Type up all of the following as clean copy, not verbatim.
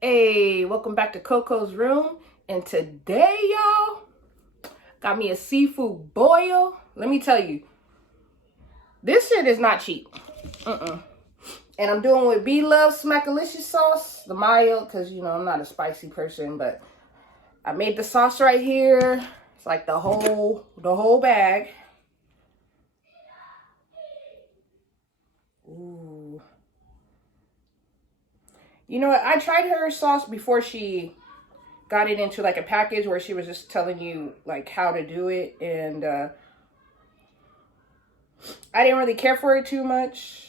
Hey, welcome back to Coco's Room. And today, y'all, got me a seafood boil. Let me tell you, this shit is not cheap. And I'm doing with Bloves Smackalicious sauce, the mild, because, you know, I'm not a spicy person, but I made the sauce right here. It's like the whole bag. Ooh. You know what? I tried her sauce before she got it into like a package where she was just telling you like how to do it, and I didn't really care for it too much.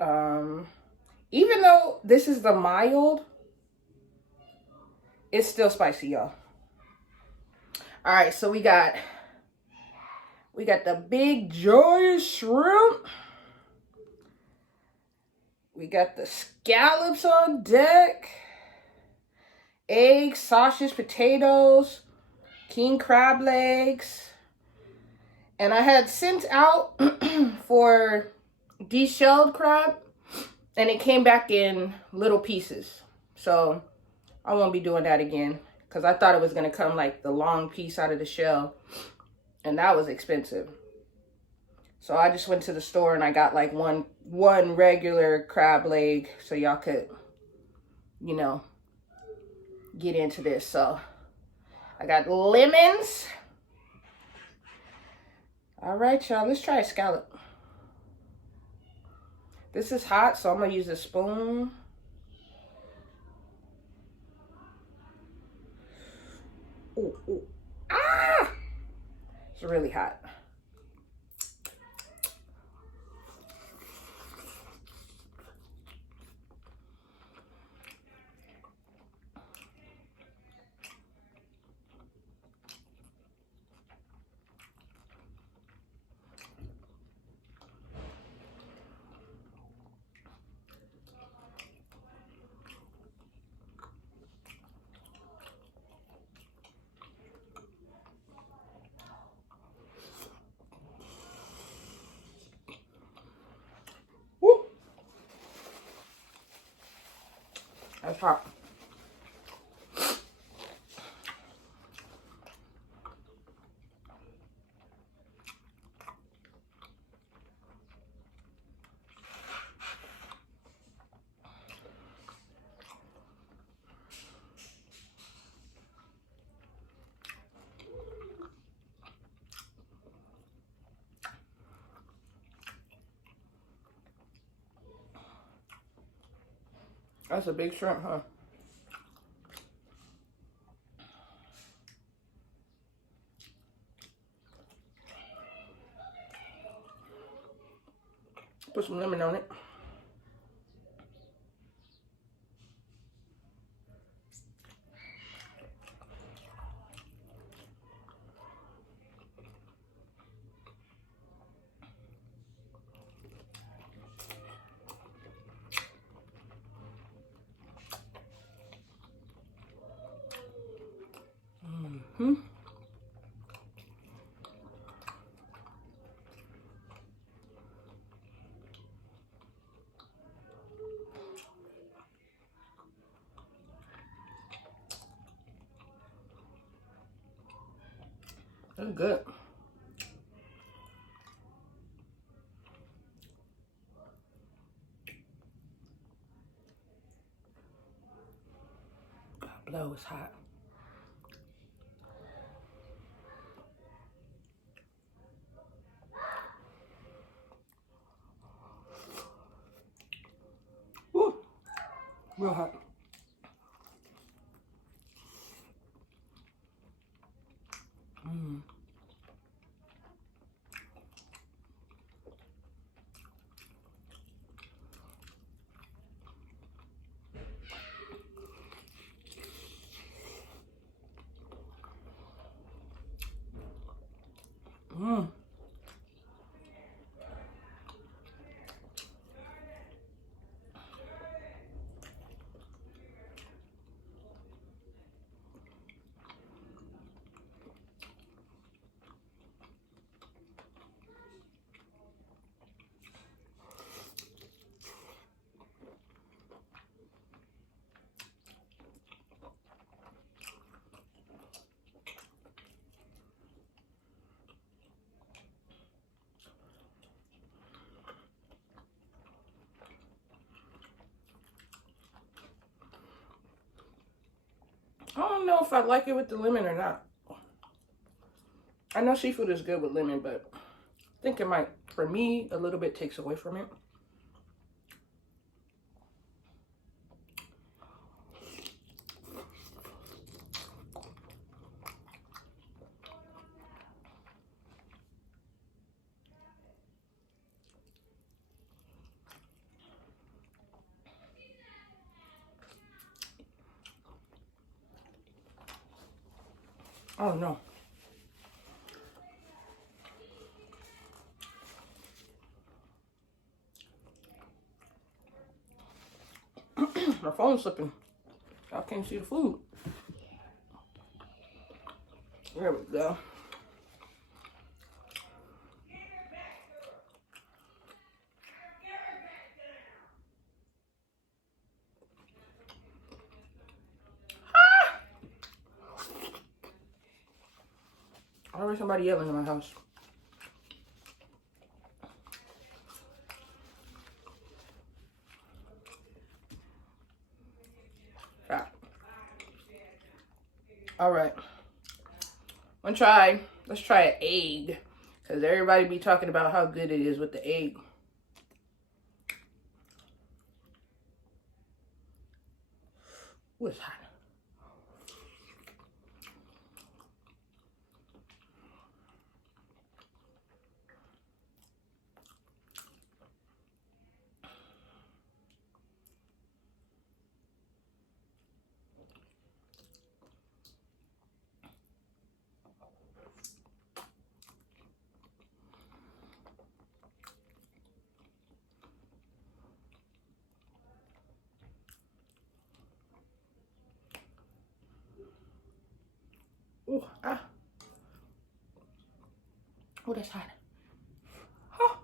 Even though this is the mild, it's still spicy, y'all. All right, so we got the big giant shrimp. We got the scallops on deck. Eggs, sausage, potatoes, king crab legs. And I had sent out for deshelled crab, and it came back in little pieces. So I won't be doing that again because I thought it was going to come like the long piece out of the shell, and that was expensive. So I just went to the store and I got like one regular crab leg so y'all could, you know, get into this. So I got lemons. All right, y'all, let's try a scallop. This is hot, so I'm gonna use a spoon. Ooh, ooh. Ah! It's really hot. Woo! That's hot. That's a big shrimp, huh? Put some lemon on it. That's good. Blow is hot. Woo! Real hot. don't know if I like it with the lemon or not. I know seafood is good with lemon, but I think it might, for me, a little bit takes away from it. Oh no. My phone's slipping. I can't see the food. There we go. I heard somebody yelling in my house. Ah. All right. Let's try an egg. Because everybody be talking about how good it is with the egg. Ooh, it's hot. Ooh, ah. Oh, that's hot. Oh.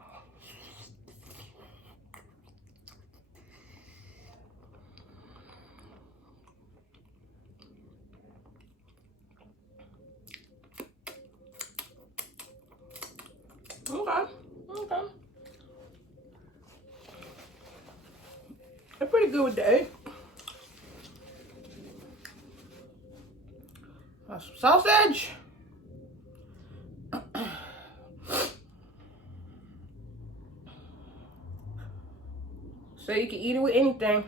Okay. Okay. They're pretty good with the egg. Some sausage. So you can eat it with anything.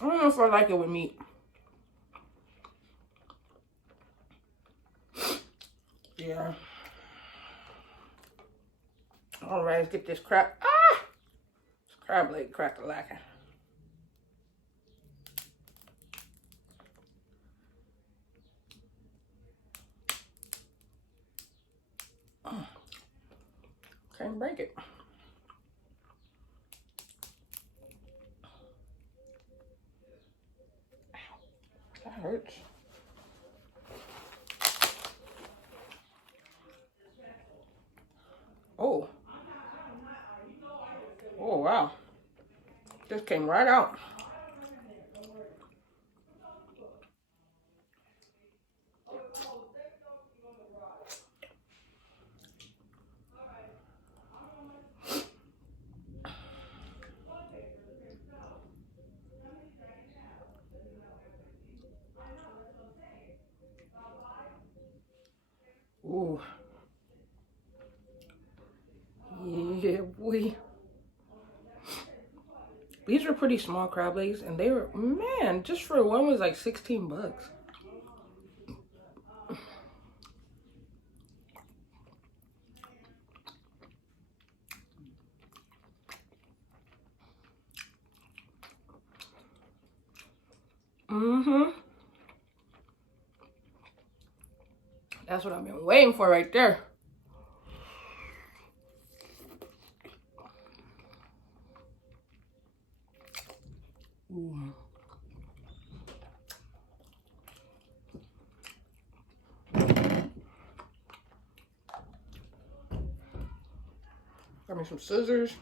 I don't know if I like it with meat. Yeah. All right, let's get this crab. Ah! This crab leg crack-a-lackin'. Can't break it. That hurts. Oh. Oh, wow. Just came right out. Ooh. Yeah, boy. These were pretty small crab legs, and they were, man, just for one was like 16 bucks. Mm-hmm. That's what I've been waiting for right there. Ooh. Got me some scissors.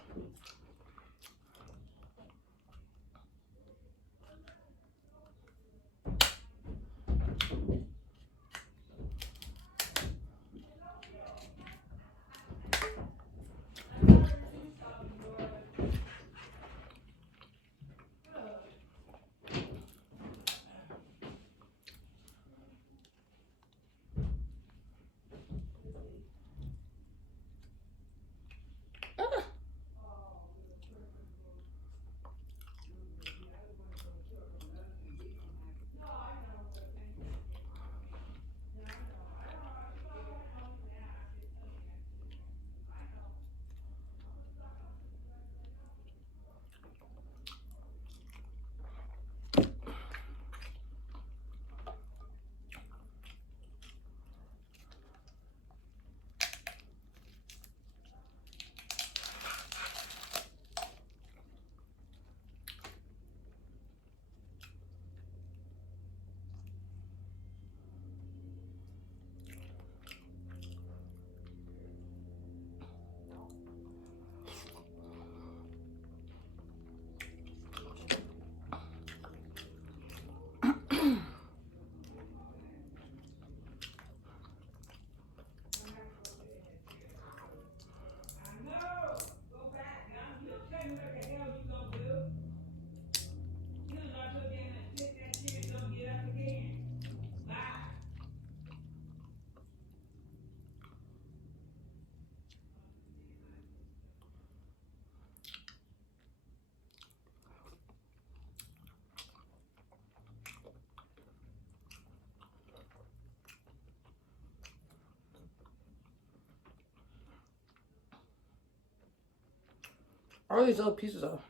All these little pieces of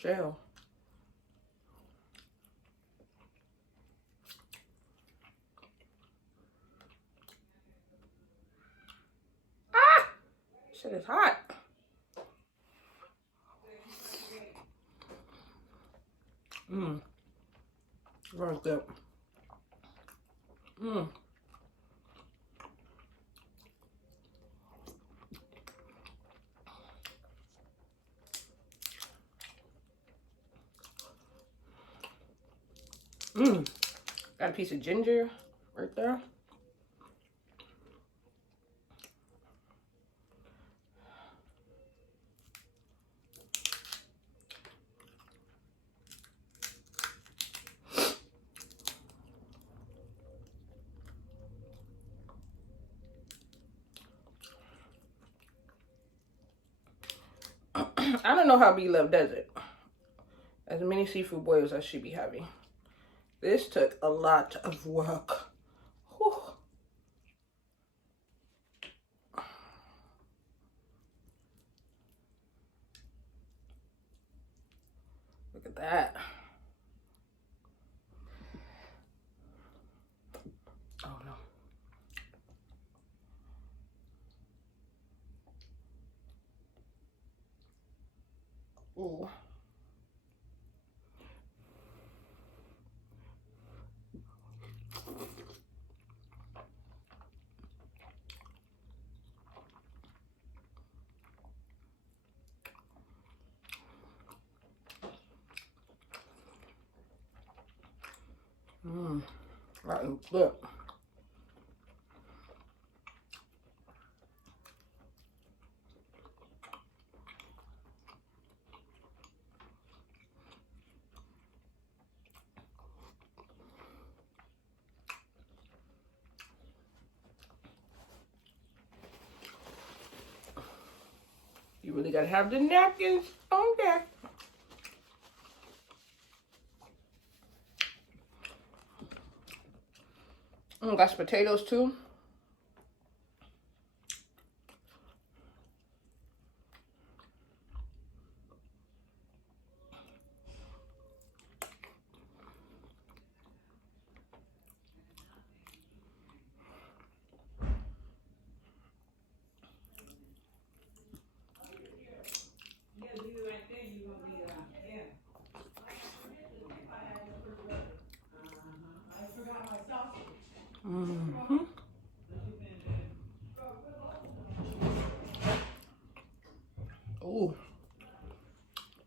shell. Ah! Shit is hot. Mmm. Very good. Mmm. Mmm. Got a piece of ginger right there. I don't know how B Love does it. As many seafood boils as she be having. This took a lot of work. Whew. Look at that. Oh no. Ooh. Mmm. That is good. You really gotta have the napkins on deck. Got some potatoes too.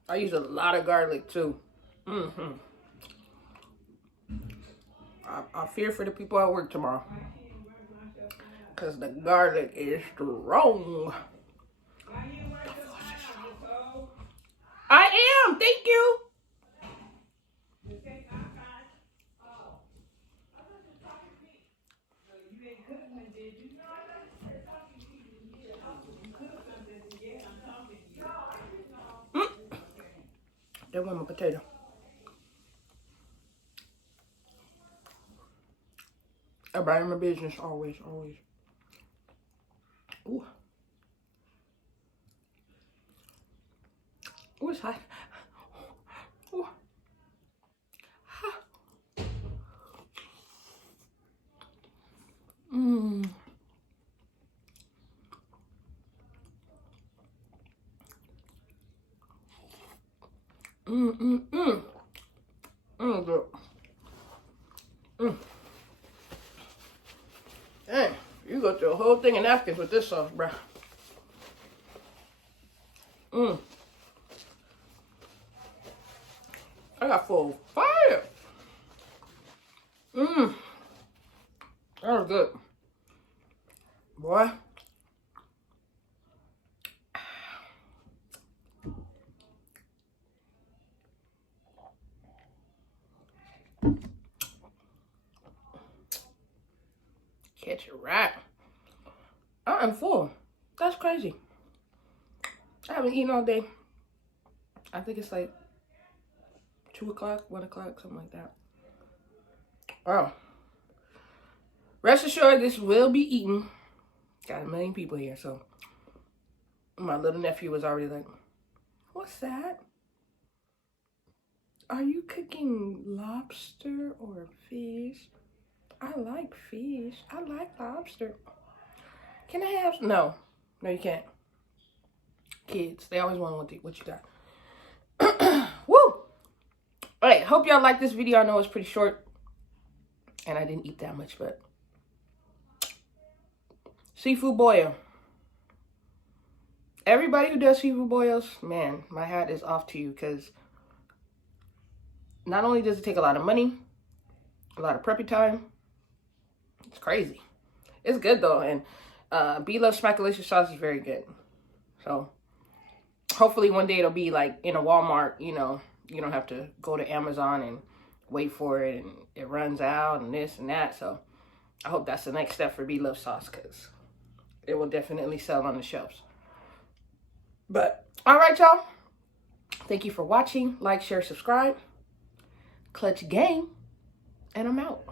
I use a lot of garlic too. Mm-hmm. I fear for the people at work tomorrow, because the garlic is strong. I am. Thank you. That one, my potato. I mind my business always, always. Ooh. Ooh, it's hot. Ooh. Mmm. Good. Dang, you go through a whole thing of napkins with this sauce, bruh. I got full fire. That was good. Boy. Catch a rat. I am full. That's crazy. I haven't eaten all day. I think it's like 2 o'clock, 1 o'clock, something like that. Wow. Rest assured, this will be eaten. Got a million people here, so my little nephew was already like, "What's that? Are you cooking lobster or fish? I like fish. I like lobster. Can I have?" No, no, you can't. Kids, they always want what you got. Woo! All right, hope y'all like this video. I know it's pretty short, and I didn't eat that much, but seafood boil. Everybody who does seafood boils, man, my hat is off to you, because not only does it take a lot of money, a lot of preppy time, it's crazy. It's good though, and Bloves Smakalicious sauce is very good. So hopefully one day it'll be like in a Walmart, you know, you don't have to go to Amazon and wait for it and it runs out and this and that. So I hope that's the next step for Bloves sauce, because it will definitely sell on the shelves. But all right, y'all. Thank you for watching. Like, share, subscribe. Clutch gang. And I'm out.